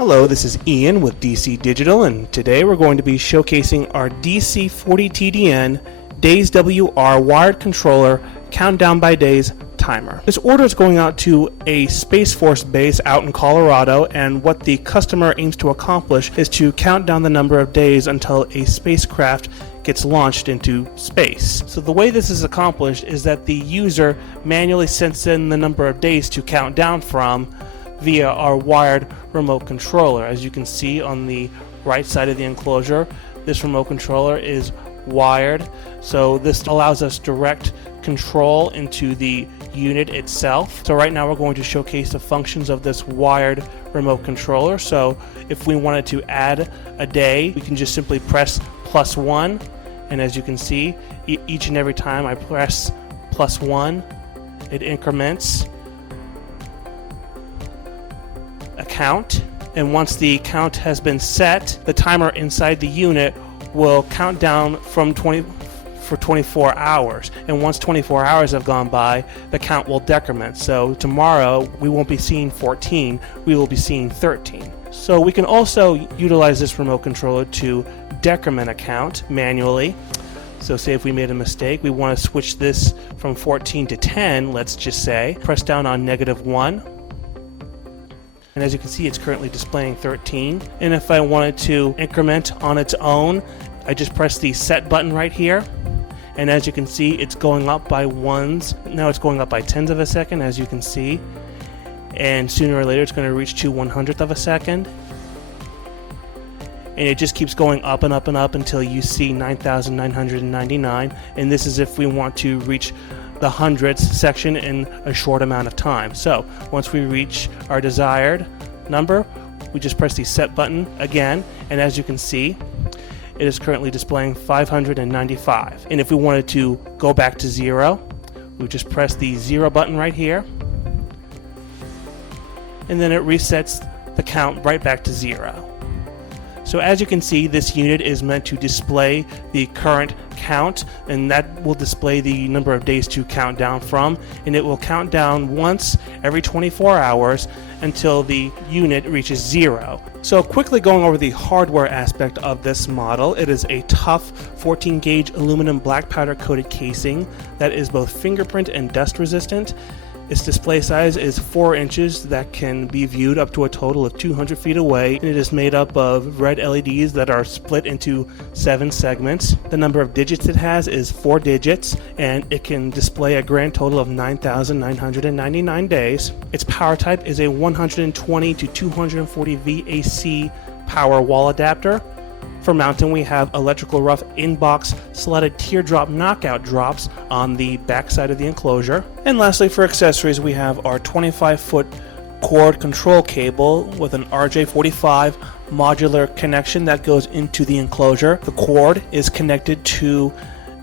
Hello, this is Ian with DC Digital, and today we're going to be showcasing our DC-40T-DN-DAYS-WR wired controller countdown by days timer. This order is going out to a Space Force base out in Colorado, and what the customer aims to accomplish is to count down the number of days until a spacecraft gets launched into space. So the way this is accomplished is that the user manually sends in the number of days to count down from via our wired remote controller. As you can see on the right side of the enclosure, this remote controller is wired, so this allows us direct control into the unit itself. So right now we're going to showcase the functions of this wired remote controller. So if we wanted to add a day, we can just simply press +1, and as you can see, each and every time I press +1, it increments a count, and once the count has been set, the timer inside the unit will count down for 24 hours, and once 24 hours have gone by, the count will decrement. So tomorrow we won't be seeing 14, we will be seeing 13. So we can also utilize this remote controller to decrement a count manually. So say if we made a mistake, we want to switch this from 14 to 10, let's just say, press down on -1. And as you can see, it's currently displaying 13. And if I wanted to increment on its own, I just press the set button right here. And as you can see, it's going up by ones. Now it's going up by 10ths of a second, as you can see. And sooner or later, it's going to reach to 100th of a second. And it just keeps going up and up and up until you see 9,999. And this is if we want to reach the hundredths section in a short amount of time. So once we reach our desired number, we just press the set button again, and as you can see, it is currently displaying 595. And if we wanted to go back to 0, we just press the 0 button right here, and then it resets the count right back to 0. So as you can see, this unit is meant to display the current count, and that will display the number of days to count down from, and it will count down once every 24 hours until the unit reaches 0. So quickly going over the hardware aspect of this model, it is a tough 14 gauge aluminum black powder coated casing that is both fingerprint and dust resistant. Its display size is 4 inches that can be viewed up to a total of 200 feet away, and it is made up of red LEDs that are split into 7 segments. The number of digits it has is 4 digits, and it can display a grand total of 9,999 days. Its power type is a 120 to 240 VAC power wall adapter. For mounting, we have electrical rough in-box slotted teardrop knockout drops on the back side of the enclosure. And lastly, for accessories, we have our 25-foot cord control cable with an RJ45 modular connection that goes into the enclosure. The cord is connected to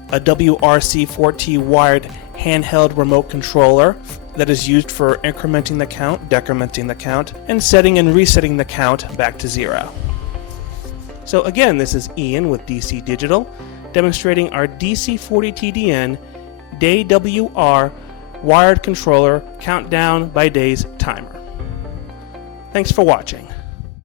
a WRC4T wired handheld remote controller that is used for incrementing the count, decrementing the count, and setting and resetting the count back to 0. So again, this is Ian with DC Digital, demonstrating our DC-40T-DN-DAYS-WR wired controller countdown by days timer. Thanks for watching.